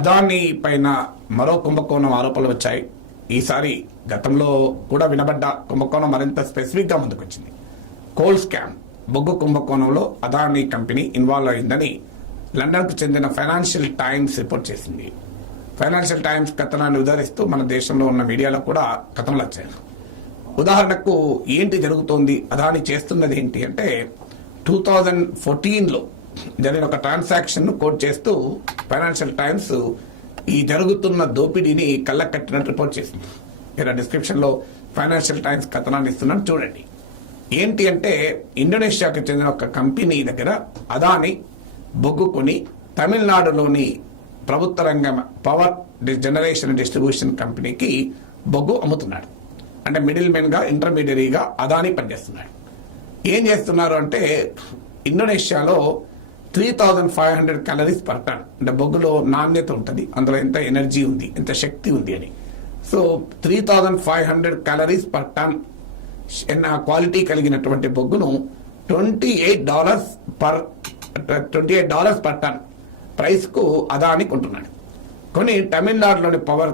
అదాని పైన మరో కుంభకోణం ఆరోపణలు వచ్చాయి. ఈసారి గతంలో కూడా వినబడ్డ కుంభకోణం మరింత స్పెసిఫిక్ గా ముందుకొచ్చింది. కోల్ స్కామ్, బొగ్గు కుంభకోణంలో అదాని కంపెనీ ఇన్వాల్వ్ అయిందని లండన్ కు చెందిన ఫైనాన్షియల్ టైమ్స్ రిపోర్ట్ చేసింది. ఫైనాన్షియల్ టైమ్స్ కథనాన్ని ఉదహరిస్తూ మన దేశంలో ఉన్న మీడియాలో కూడా కథనాలు వచ్చాయి. ఉదాహరణకు ఏంటి జరుగుతోంది, అదాని చేస్తున్నది ఏంటి అంటే 2014లో జరిగిన ఒక ట్రాన్సాక్షన్ ను కోట్ చేస్తూ ఫైనాన్షియల్ టైమ్స్ ఈ జరుగుతున్న దోపిడీని కళ్ళకట్టినట్టు రిపోర్ట్ చేసింది. ఇక్కడ డిస్క్రిప్షన్ లో ఫైనాన్షియల్ టైమ్స్ కథనాన్ని ఇస్తున్నాను చూడండి. ఏంటి అంటే ఇండోనేషియాకు చెందిన ఒక కంపెనీ దగ్గర అదాని బొగ్గు కొని తమిళనాడులోని ప్రభుత్వ రంగం పవర్ జనరేషన్ డిస్ట్రిబ్యూషన్ కంపెనీకి బొగ్గు అమ్ముతున్నాడు. అంటే మిడిల్ మెన్ గా ఇంటర్మీడియరీగా అదాని పనిచేస్తున్నాడు. ఏం చేస్తున్నారు అంటే ఇండోనేషియాలో 3500 క్యాలరీస్ పర్ టన్, అంటే బొగ్గులో నాణ్యత ఉంటుంది, అందులో ఎంత ఎనర్జీ ఉంది, ఎంత శక్తి ఉంది అని. So 3500 calories per ton quality కలిగినటువంటి బొగ్గును $28 పర్ టన్ ప్రైస్ కు అదాని కొంటున్నాడు. కొని తమిళనాడులోని పవర్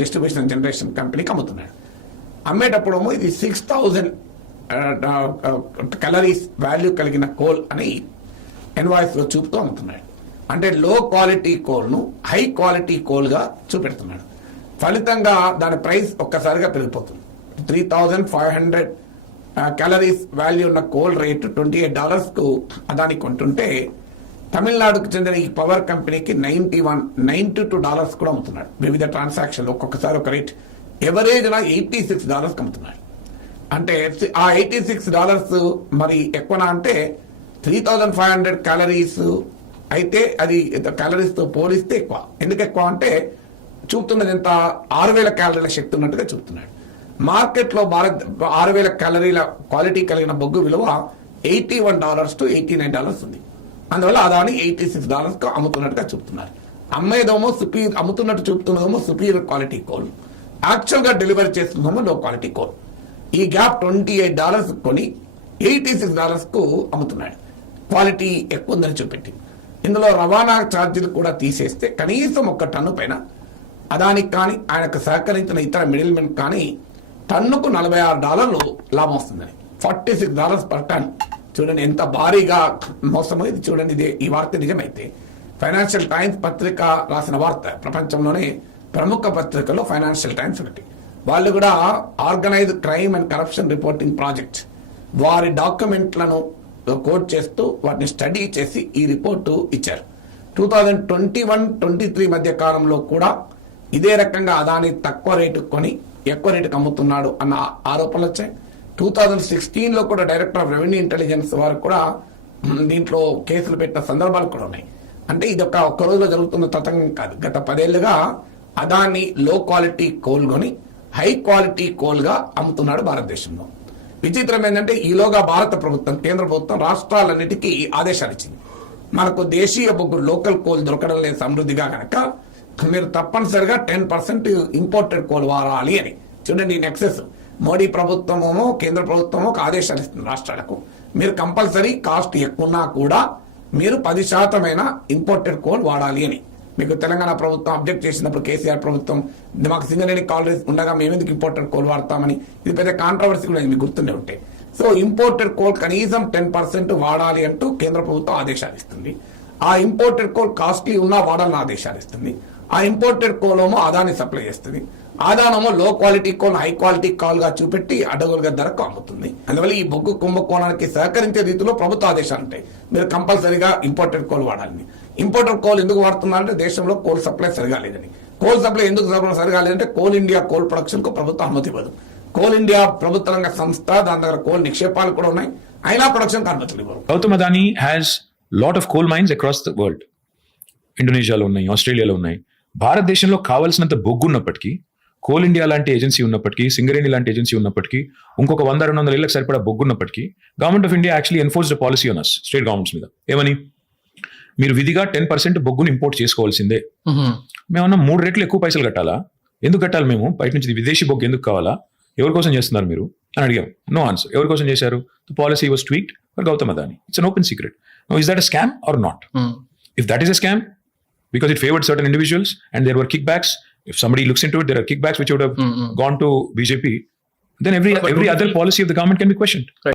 డిస్ట్రిబ్యూషన్ జనరేషన్ కంపెనీకి అమ్ముతున్నాడు. అమ్మేటప్పుడు ఇది 6000 క్యాలరీస్ వాల్యూ కలిగిన కోల్ అని ఇన్వాయిస్ లో చూపుతూ అమ్ముతున్నాడు. అంటే లో క్వాలిటీ కోల్ ను హై క్వాలిటీ కోల్ గా చూపెడుతున్నాడు. ఫలితంగా దాని ప్రైస్ ఒక్కసారిగా పెరిగిపోతుంది. 3500 క్యాలరీస్ వాల్యూ ఉన్న కోల్ రేటు $28 కు అదాని కొంటుంటే తమిళనాడుకు చెందిన ఈ పవర్ కంపెనీకి $92 కూడా అమ్ముతున్నాడు. వివిధ ట్రాన్సాక్షన్ ఒక్కొక్కసారి ఒక రేట్ ఎవరేజ్ $86 అమ్ముతున్నాడు. అంటే ఆ $86 మరి ఎక్కువనా అంటే 3500 క్యాలరీస్ అయితే అది క్యాలరీస్ తో పోలిస్తే ఎక్కువ. ఎందుకు ఎక్కువ అంటే చూపుతున్నది ఎంత 6000 క్యాలరీల శక్తి ఉన్నట్టుగా చూపుతున్నాడు. మార్కెట్ లో 6000 క్యాలరీల క్వాలిటీ కలిగిన బొగ్గు విలువ $81 to $89 ఉంది. అందువల్ల అదాని $86 కు అమ్ముతున్నట్టుగా చూపుతున్నారు. అమ్మేదేమో అమ్ముతున్నట్టు చూపుతున్నదేమో సుపీరియర్ క్వాలిటీ కోల్, యాక్చువల్ గా డెలివరీ చేస్తుందేమో లో క్వాలిటీ కోల్. ఈ గ్యాప్ $28 కొని $86 కు అమ్ముతున్నాడు. క్వాలిటీ ఎక్కువ ఉందని చూపెట్టి ఇందులో రవాణా ఛార్జీలు కూడా తీసేస్తే కనీసం ఒక టన్ను పైన అదానికి కానీ ఆయనకు సహకరించిన ఇతర మిడిల్ మెన్ కానీ టన్నుకు $46 లాభం వస్తుందని. $46 పర్ టన్. చూడండి ఎంత భారీగా మోసమో ఇది. చూడండి ఇది ఈ వార్త నిజమైతే ఫైనాన్షియల్ టైమ్స్ పత్రిక రాసిన వార్త. ప్రపంచంలోనే ప్రముఖ పత్రికలో ఫైనాన్షియల్ టైమ్స్ ఒకటి. వాళ్ళు కూడా organised crime and corruption reporting project వారి డాక్యుమెంట్లను కోట్ చేస్తూ వాటిని స్టడీ చేసి ఈ రిపోర్టు ఇచ్చారు. 2021-23 మధ్య కాలంలో కూడా ఇదే రకంగా అదాని తక్కువ రేటు కొని ఎక్కువ రేటుకు అమ్ముతున్నాడు అన్న ఆరోపణలు వచ్చాయి. 2016లో కూడా డైరెక్టర్ ఆఫ్ రెవెన్యూ ఇంటెలిజెన్స్ వారు కూడా దీంట్లో కేసులు పెట్టిన సందర్భాలు కూడా ఉన్నాయి. అంటే ఇది ఒక్క రోజులో జరుగుతున్న తతంగం కాదు. గత 10 ఏళ్లుగా అదాని లో క్వాలిటీ కోల్ కొని హై క్వాలిటీ కోల్ గా అమ్ముతున్నాడు భారతదేశంలో. విచిత్రం ఏంటంటే ఈలోగా భారత ప్రభుత్వం, కేంద్ర ప్రభుత్వం రాష్ట్రాలన్నిటికీ ఆదేశాలు ఇచ్చింది. మనకు దేశీయ బొగ్గు లోకల్ కోల్ దొరకడం లేదు సమృద్ధిగా కనుక మీరు తప్పనిసరిగా 10% ఇంపోర్టెడ్ కోల్ వాడాలి అని. చూడండి నెక్సెస్ మోడీ ప్రభుత్వమేమో కేంద్ర ప్రభుత్వమో ఒక ఆదేశాలు ఇస్తుంది రాష్ట్రాలకు. మీరు కంపల్సరీ కాస్ట్ ఎక్కువన్నా కూడా మీరు 10% ఇంపోర్టెడ్ కోల్ వాడాలి అని. మీకు తెలంగాణ ప్రభుత్వం అబ్జెక్ట్ చేసినప్పుడు కేసీఆర్ ప్రభుత్వం మాకు సింగరేణి కాలరీస్ ఉండగా మేమెందుకు ఇంపోర్టెడ్ కోల్ వాడతామని ఇది పెద్ద కాంట్రవర్సీ కూడా మీకు గుర్తుండే ఉంటాయి. సో ఇంపోర్టెడ్ కోల్ కనీసం 10% వాడాలి అంటూ కేంద్ర ప్రభుత్వం ఆదేశాలు ఇస్తుంది. ఆ ఇంపోర్టెడ్ కోల్ కాస్ట్లీ ఉన్నా వాడాలని ఆదేశాలు ఇస్తుంది. ఆ ఇంపోర్టెడ్ కోల్ ఏమో అదాని సప్లై చేస్తుంది. ఆదానేమో లో quality coal high quality coal గా చూపెట్టి అడ్డగోలుగా ధరకు అమ్ముతుంది. అందువల్ల ఈ బొగ్గు కుంభకోణానికి సహకరించే రీతిలో ప్రభుత్వ ఆదేశాలు ఉంటాయి. మీరు కంపల్సరీగా ఇంపోర్టెడ్ కోల్ వాడాలని. ఇంపోర్టెడ్ కోల్ ఎందుకు వాడుతున్నారంటే దేశంలో కోల్ సప్లై సరిగా లేదని. కోల్ సప్లై ఎందుకు సరిగా లేదంటే కోల్ ఇండియా కోల్ ప్రొడక్షన్ కు ప్రభుత్వం అనుమతి ఇవ్వదు. కోల్ ఇండియా ప్రభుత్వ రంగ సంస్థ, దాని దగ్గర కోల్ నిక్షేపాలు కూడా ఉన్నాయి, అయినా ప్రొడక్షన్ అనుమతులు ఇవ్వరు. Gautam Adani has lot of coal mines across the world. ఇండోనేషియాలో ఉన్నాయి, ఆస్ట్రేలియాలో ఉన్నాయి. భారతదేశంలో కావాల్సినంత బొగ్గు ఉన్నప్పటికీ, కోల్ ఇండియా లాంటి ఏజెన్సీ ఉన్నప్పటికీ, సింగరేణి లాంటి ఏజెన్సీ ఉన్నప్పటికీ, ఇంకొక 100-200 ఏళ్ళకి సరిపడా బొగ్గు ఉన్నప్పటికీ government of India actually enforced policy on us, state governments మీద. ఏమని? మీరు విధిగా 10% బొగ్గును ఇంపోర్ట్ చేసుకోవాల్సిందే. మేమన్నా 3 రెట్లు ఎక్కువ పైసలు కట్టాలా? ఎందుకు కట్టాలి మేము? బయట నుంచి విదేశీ బొగ్గు ఎందుకు కావాలా? ఎవరి కోసం చేస్తున్నారు మీరు అని అడిగాం. No answer. ఎవరి కోసం చేశారు? The policy was tweaked for Gautam Adani. It's an open secret. No, is that a scam or not? If that is a scam, because it favored certain individuals and there were kickbacks. If somebody looks into it, there are kickbacks which would have gone to BJP. Then every other policy of the government can be questioned.